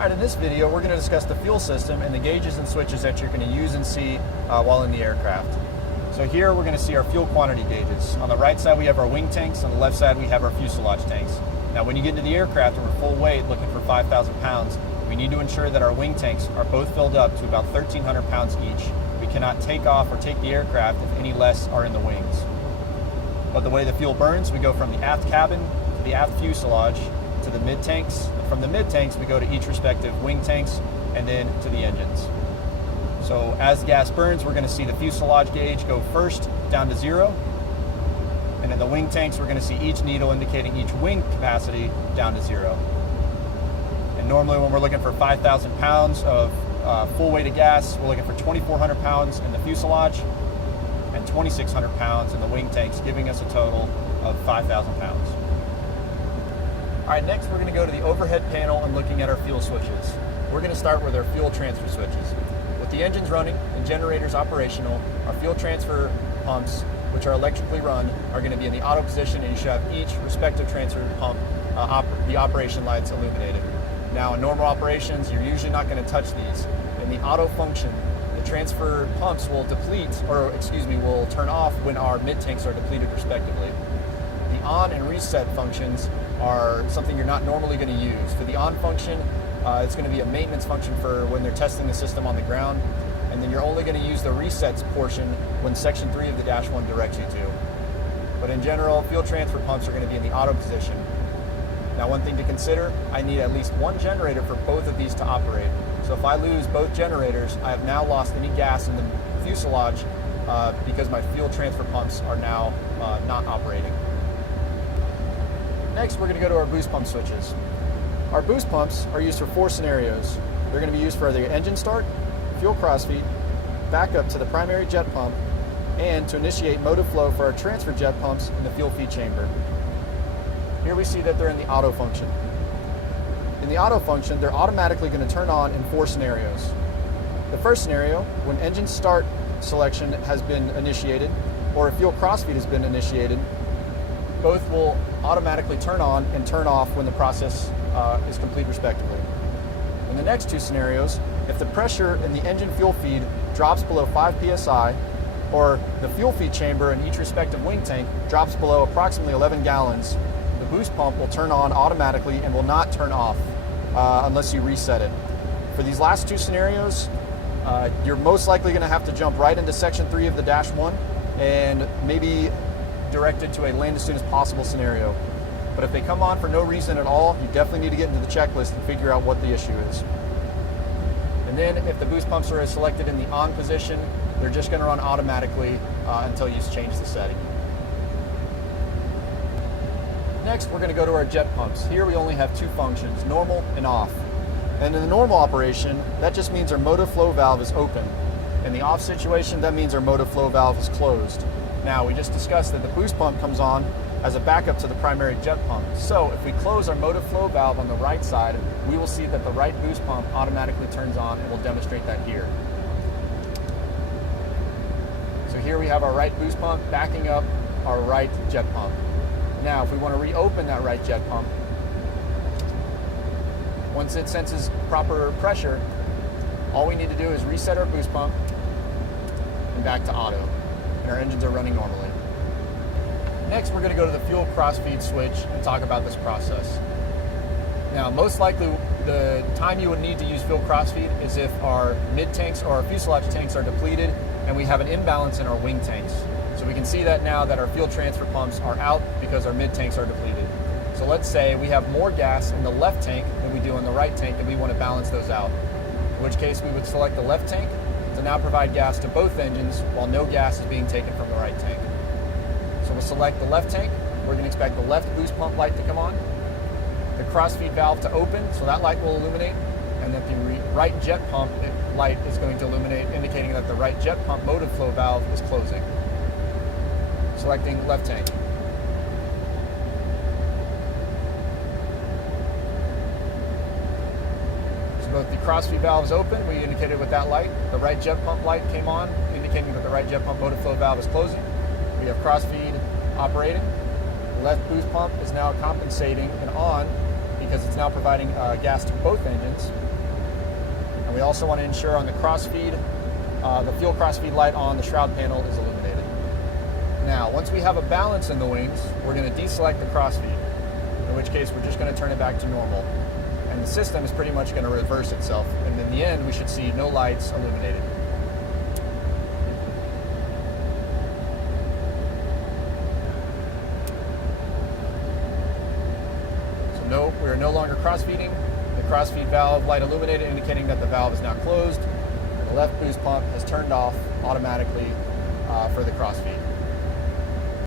Alright, in this video we're going to discuss the fuel system and the gauges and switches that you're going to use and see while in the aircraft. So here we're going to see our fuel quantity gauges. On the right side we have our wing tanks, on the left side we have our fuselage tanks. Now when you get into the aircraft and we're full weight looking for 5,000 pounds, we need to ensure that our wing tanks are both filled up to about 1,300 pounds each. We cannot take off or take the aircraft if any less are in the wings. But the way the fuel burns, we go from the aft cabin to the aft fuselage to the mid tanks. From the mid tanks, we go to each respective wing tanks and then to the engines. So as gas burns, we're going to see the fuselage gauge go first down to 0. And in the wing tanks, we're going to see each needle indicating each wing capacity down to 0. And normally when we're looking for 5,000 pounds of full weight of gas, we're looking for 2,400 pounds in the fuselage and 2,600 pounds in the wing tanks, giving us a total of 5,000 pounds. All right, next we're going to go to the overhead panel and looking at our fuel switches. We're going to start with our fuel transfer switches. With the engines running and generators operational, our fuel transfer pumps, which are electrically run, are going to be in the auto position, and you should have each respective transfer pump, the operation lights illuminated. Now in normal operations, you're usually not going to touch these. In the auto function, the transfer pumps will will turn off when our mid tanks are depleted respectively. The on and reset functions are something you're not normally going to use. For the on function, it's going to be a maintenance function for when they're testing the system on the ground, and then you're only going to use the resets portion when section 3 of the Dash 1 directs you to. But in general, fuel transfer pumps are going to be in the auto position. Now one thing to consider, I need at least one generator for both of these to operate. So if I lose both generators, I have now lost any gas in the fuselage because my fuel transfer pumps are now not operating. Next, we're going to go to our boost pump switches. Our boost pumps are used for 4 scenarios. They're going to be used for the engine start, fuel crossfeed, backup to the primary jet pump, and to initiate motive flow for our transfer jet pumps in the fuel feed chamber. Here we see that they're in the auto function. In the auto function, they're automatically going to turn on in 4 scenarios. The first scenario, when engine start selection has been initiated, or if fuel crossfeed has been initiated, both will automatically turn on and turn off when the process is complete respectively. In the next 2 scenarios, if the pressure in the engine fuel feed drops below 5 psi, or the fuel feed chamber in each respective wing tank drops below approximately 11 gallons, the boost pump will turn on automatically and will not turn off unless you reset it. For these last 2 scenarios, you're most likely going to have to jump right into section 3 of the Dash 1 and maybe directed to a land as soon as possible scenario. But if they come on for no reason at all, you definitely need to get into the checklist and figure out what the issue is. And then if the boost pumps are selected in the on position, they're just going to run automatically until you change the setting. Next, we're going to go to our jet pumps. Here we only have 2 functions, normal and off. And in the normal operation, that just means our motive flow valve is open. In the off situation, that means our motive flow valve is closed. Now, we just discussed that the boost pump comes on as a backup to the primary jet pump. So if we close our motive flow valve on the right side, we will see that the right boost pump automatically turns on, and we'll demonstrate that here. So here we have our right boost pump backing up our right jet pump. Now, if we want to reopen that right jet pump, once it senses proper pressure, all we need to do is reset our boost pump and back to auto, and our engines are running normally. Next, we're going to go to the fuel crossfeed switch and talk about this process. Now, most likely the time you would need to use fuel crossfeed is if our mid tanks or our fuselage tanks are depleted and we have an imbalance in our wing tanks. So we can see that now that our fuel transfer pumps are out because our mid tanks are depleted. So let's say we have more gas in the left tank than we do in the right tank, and we want to balance those out. In which case we would select the left tank to now provide gas to both engines while no gas is being taken from the right tank. So we'll select the left tank. We're going to expect the left boost pump light to come on, the crossfeed valve to open, so that light will illuminate, and that the right jet pump light is going to illuminate, indicating that the right jet pump motive flow valve is closing. Selecting left tank. So both the crossfeed valve is open, we indicated with that light. The right jet pump light came on, indicating that the right jet pump motive flow valve is closing. We have crossfeed operating. The left boost pump is now compensating and on because it's now providing gas to both engines. And we also want to ensure on the crossfeed, the fuel crossfeed light on the shroud panel is illuminated. Now, once we have a balance in the wings, we're going to deselect the crossfeed, in which case we're just going to turn it back to normal. And the system is pretty much going to reverse itself. And in the end, we should see no lights illuminated. So no, we are no longer crossfeeding. The crossfeed valve light illuminated, indicating that the valve is now closed. The left boost pump has turned off automatically for the crossfeed.